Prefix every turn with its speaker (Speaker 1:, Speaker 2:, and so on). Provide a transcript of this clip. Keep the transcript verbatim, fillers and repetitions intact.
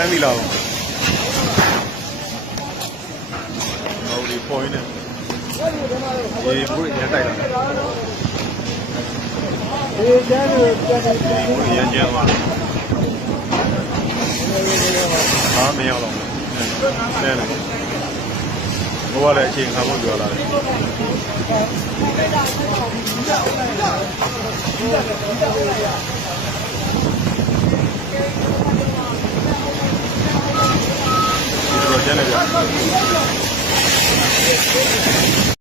Speaker 1: တိုင်းပြီလားဟိုဒီပေါ်ရင်းနဲ့ဒီဘုရားတိုက်လာဒီကျန်းကိုပြတ်တယ်ဘုရားကျန်းသွားဟာမရောက်တော့နဲနဲဘိုးကလည်းအချိန်ခါဖို့ပြောလာတယ်ဒီလိုကျန်းနေကြ